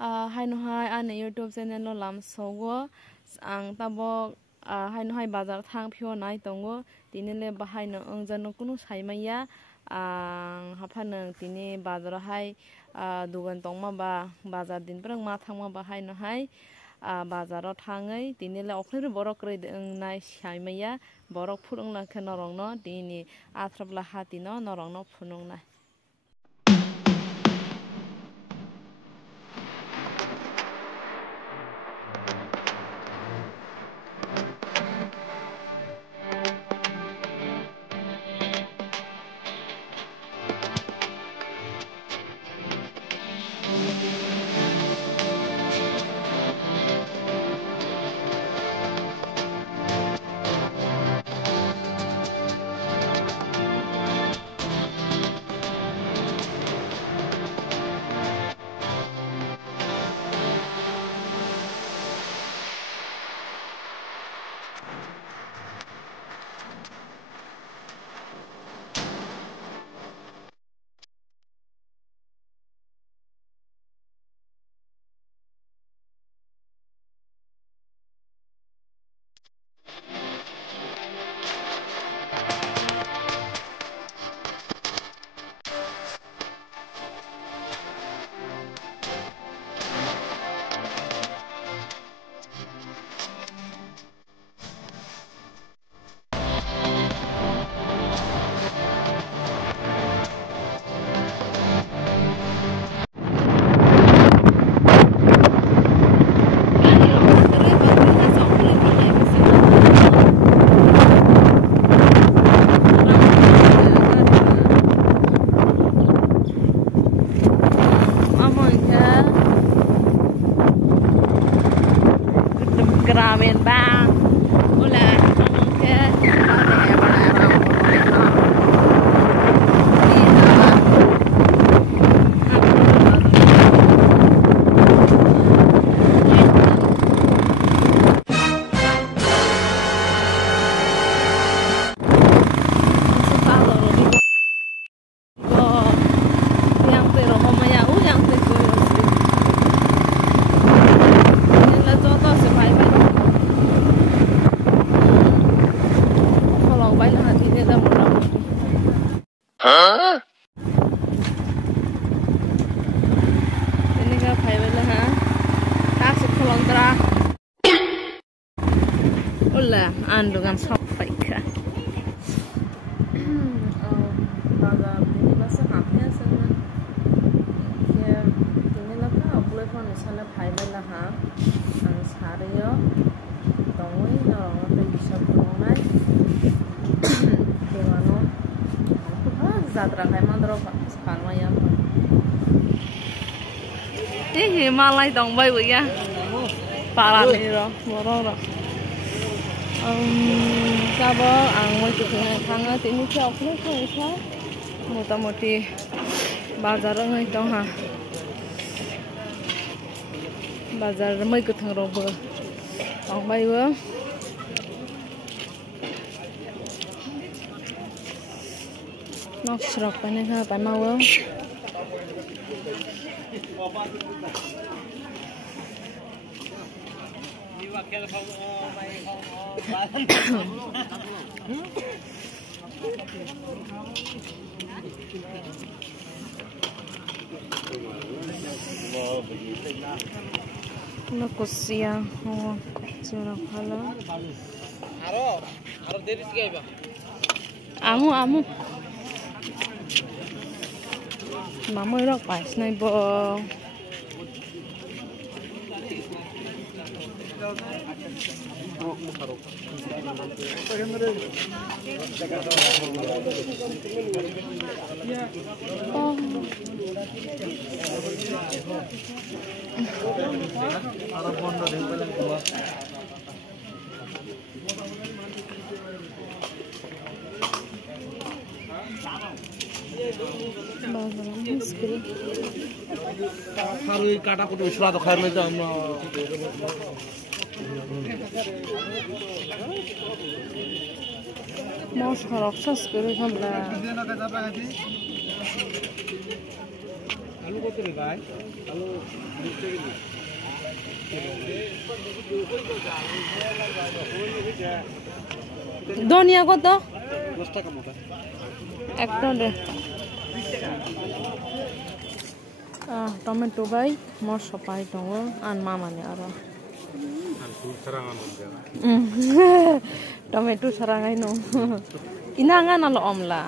hai no hai ane YouTube channel lo lam sogo ang tabok hai no hai bazar thang phio nai tongo tini le bahai no ongjano kunu saimaya ang hafano tini bazar hai dugan tongma ba bazar din prang ma thangma ba hai no hai bazaro thangai tini le okhlir borok rei nai saimaya borok phurung la khe norong no tini athrapla hati no norong no phunung nai Gramin bang, ulah ke andungan sampai ke bazar ini masa hamnya sana ya ini lah kan boleh pun misalnya fiber lah ha ang sario tongoi norong tu bisa pulongai demano aku zadra kai mandro sekarang ya ini malai Hambai ya parah ni loh moro Sabok ang mau kepengen tangga ini siapa nih kalau siapa muta-muti bazar ngai dong ha bazar mai ketang robo Hambai wa nok serap panen ha panau wa nó có xia không chưa được phal aro deri sih ba amu mama rak pas nai bo Harus kata kudu surat khair meja mau sekarang sas kiri kamera আলু কত রে ভাই আলু 20 টাকা ধনিয়া কত 10 টাকা মোটা একটা দে টমেটো বাই মোর সপাই দङ আন মামানে আरो tomato sarangai no inanga na lo omla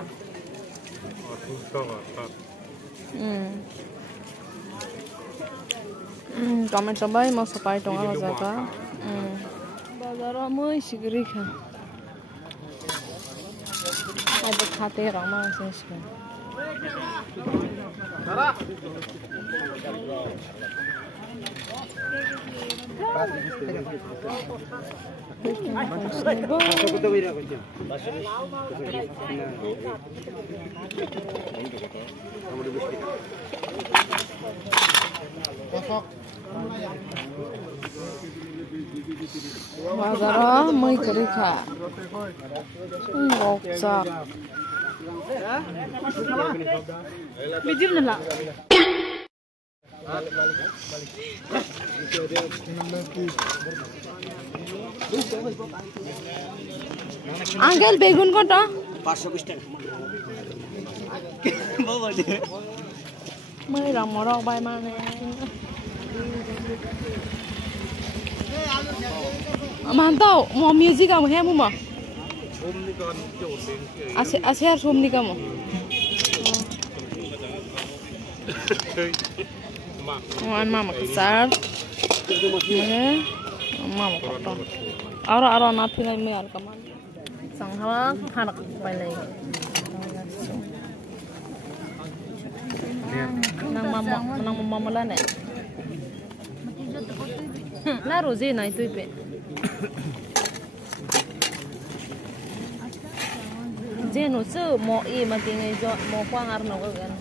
tomato bai mo sapai tonga bazaar bazaar moi sigri kha ai ba khate rama senska Bazaar mai kari kha ngoksak bijib nala Uncle begun kota 520 টাকা mới rong mỏ rong bay mà này mantau mau music kamu hemu mah asyik somni kamu mama besar mama kotor aro napi lagi mayar kaman sanghalang hanak pilih nang mama lah nih lah rozi na itu ipe jenu su mo I mati ngai jo mo kwang arno kan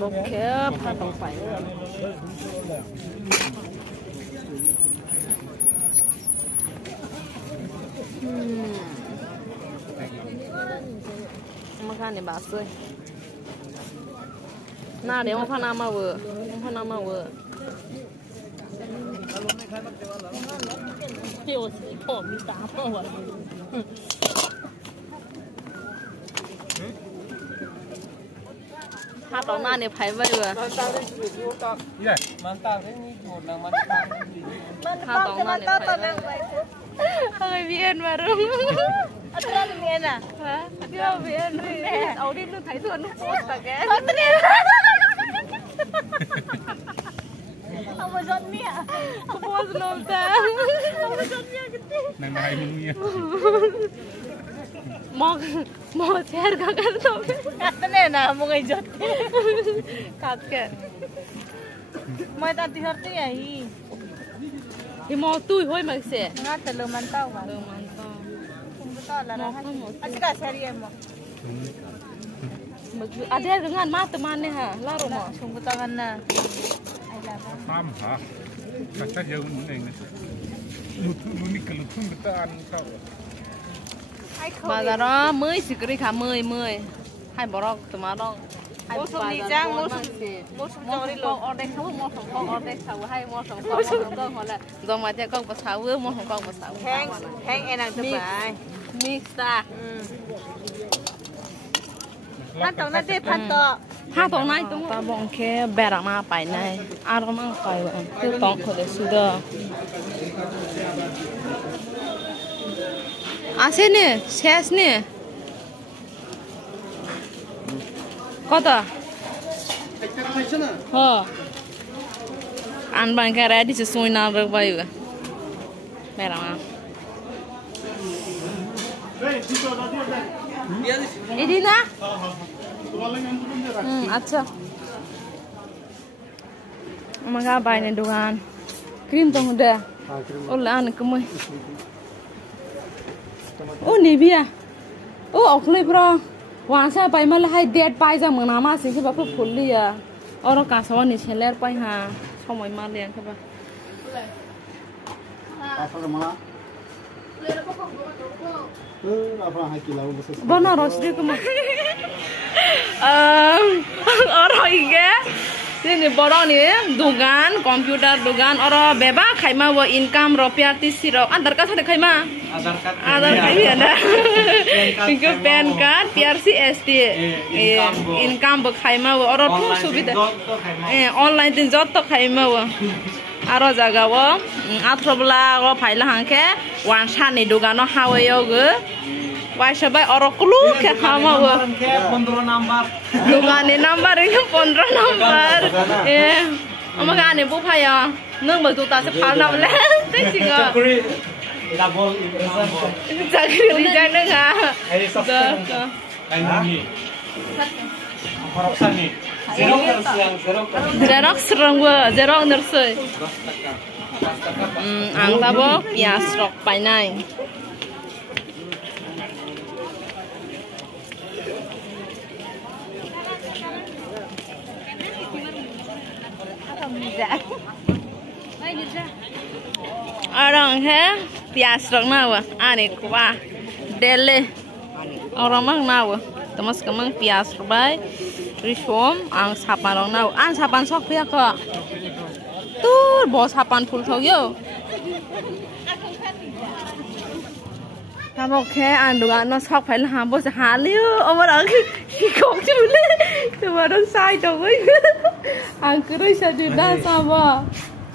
bokep patong pai makan ni bahasa nah dia makan nama we Hatong na ni phai vai we mantap ini godang mantap Hatong na ni phai hơi bien baru Aturan bien à? Hả? Chưa bien nè. Ấu đi lu thấy tuần post à cái. Thật nè. Ông mà giận nè. Ông post luôn ta. Ông mà giận nè cái. Này này mung ya. Mau share ka kan to. Kat nè na mo ngai giận. Kat ke. Mai ta ti harti ai. Thì mau tui hoi mà sẽ. Ngat telur mantau mà. Ada dengan mata mana ha, laru mo. Sungguh tangan na. Sam ha. Kata jauh ni. Lu ni kalau pun kita anu kau. Bazaar mới sikri kha mới. Hai borok tumarong. Mosum ni jang mosum jori lo order kau mosum order kau hai mosum kau hola. Jom aja kau pasau mosum kau pasau. Hang enak tu bai. Mix ta. Tong na te tong nai tung ta bong ke berak ma pai nai. Aro mang pai wa. Tu tong ko de sudah. Ase ne, ses ne. Kota? Ha. An ban ka ready sesuai na rek bai wa. Berak ma. Ini na? अच्छा मगा बाइने दुकान क्रीम तो हुँदा ओ लान कमै ओ नेबिया ओ अखलै प्रो वासा पाइमाला हाय डेट पाइजा मोनामा सिसे बापु फुललिया अर कासवानि सेलेर पाइहा समय मालेन खबा Bono rosdi kuma. Orang ini, ini borong ni, dugan, komputer dugan, orang beba kaima wo income rupiah tisiro, antar kas ada kaima. Aadhar card ada. Tinggal PAN card, PRC SD, income bo kaima wo, orang tu subida. Online tin jot to kaima wo. Aro jaga wo, atrobla wo phailah hangke, wansha ni dugan no hawe yoga. Why should I or clue? Kama 15 number. Dugani number ini 15 number. Omagane bupaya. Nung berjuta sephal nam le. Tesiga. Double impression. Cakri resign nga. Xerox rangwa, xerox nurse. Ang tabo pias rock painai. Orang he pias rong nawa ane kuah dele orang mang nawa temas kemang pias bai rishom ang sapan rong nawa an sapan sok pia ko tuh bos sapan full thau yo kamu ke andugan no sok phai la bos halio omar ang kok chule tumaron sai to oi ang kuroi sa juda sama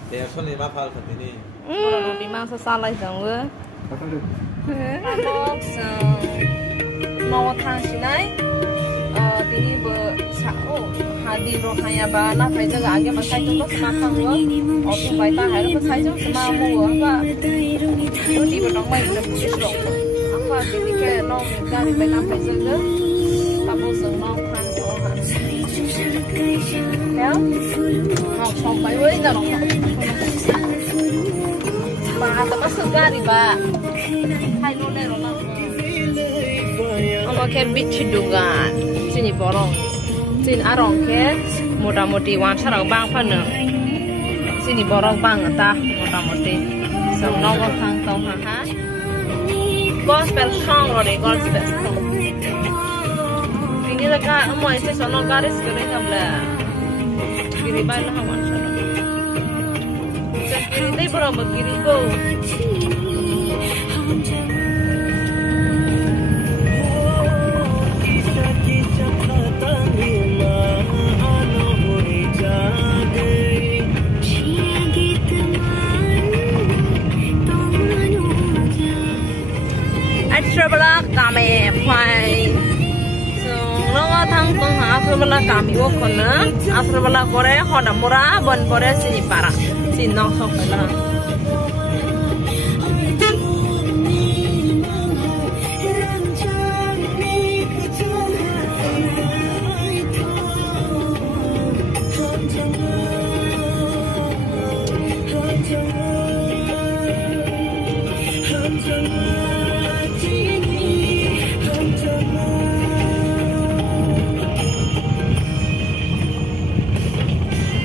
Dia soni ma phal Tini. Di masa salah dong we. Mau thang sinai, Tini bersau hadir rohanya bana, fajar gak agak pasai tu kok semakan we. Orang baita hari pasai tu semamu apa? Tu di bedong mai udah putus dong. Apa Tini ke nong dari bena fajar ke? Tamu senong kan orang. Ya, mau sampai we dah dong. Atau masuk gari ba, hai nolai rola. Ama ke bici dugan, sini borong, sini arong ke, muda-mudi wan sarang bang pana, sini borong bang ta, muda-mudi, semnong orang tong ha. Gospel song lori gospel song. Ini dekat, mau isi sono garis kiri kabla, kiri bayi lah wan sarang. Kiri berapa kiri go? Extra kami fine. So, nonga thang tong ha extra kami wo kona. Extra kore hoda mura bon kore sini para. Nong sok lah.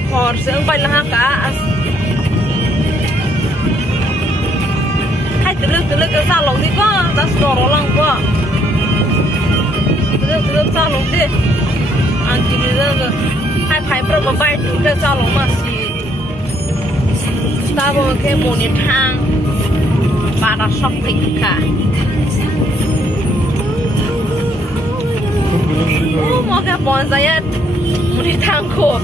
Horse ang pala ka. Terus ke salon ni ko, tas doro lang ko. Terus salon deh. Anjing ni dah. Hai berapa baik tu ke salon masih. Tahu ke monitor para shopping ka. Mau ke pon saya monitor ko.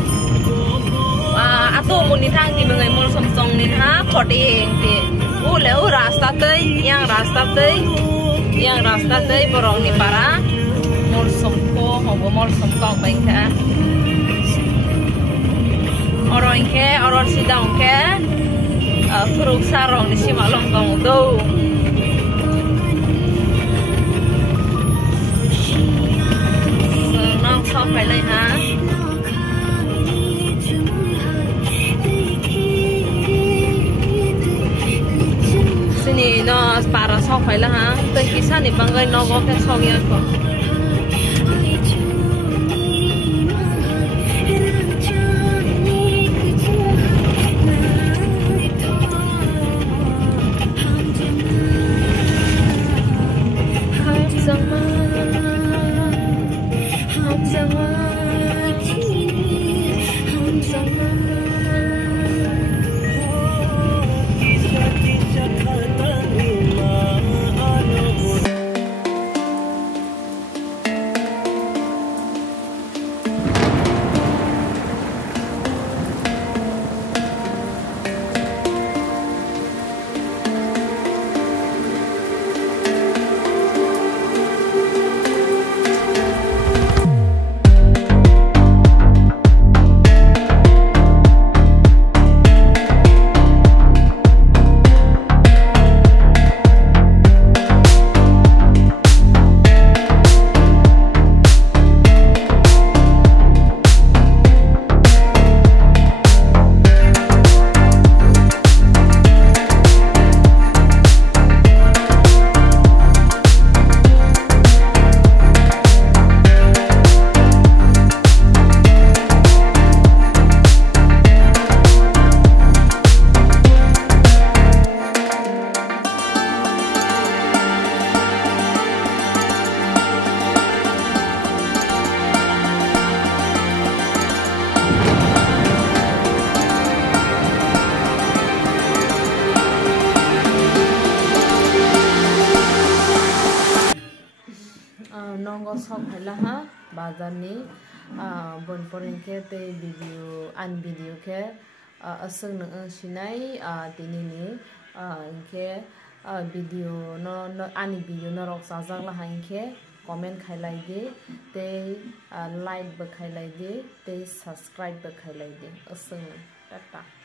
Atau monitor ni bengai mul Samsung ni ha, coding deh. Leu rasta tei borong ni para mol somko hobo mol somko baikah orang sidang ke turuk sarong ni si malong tong do nong sampai lai ha sini no para sampai lah ha tu kisah ni banggai no go ke sogian ko tabok sok phaila ha bazar ni bon porin ke te video an video ke asung nang sinai tini ni ke video no ani video no rok sajak la hainke comment khailai di te like ba khailai di te subscribe ba khailai di asung tata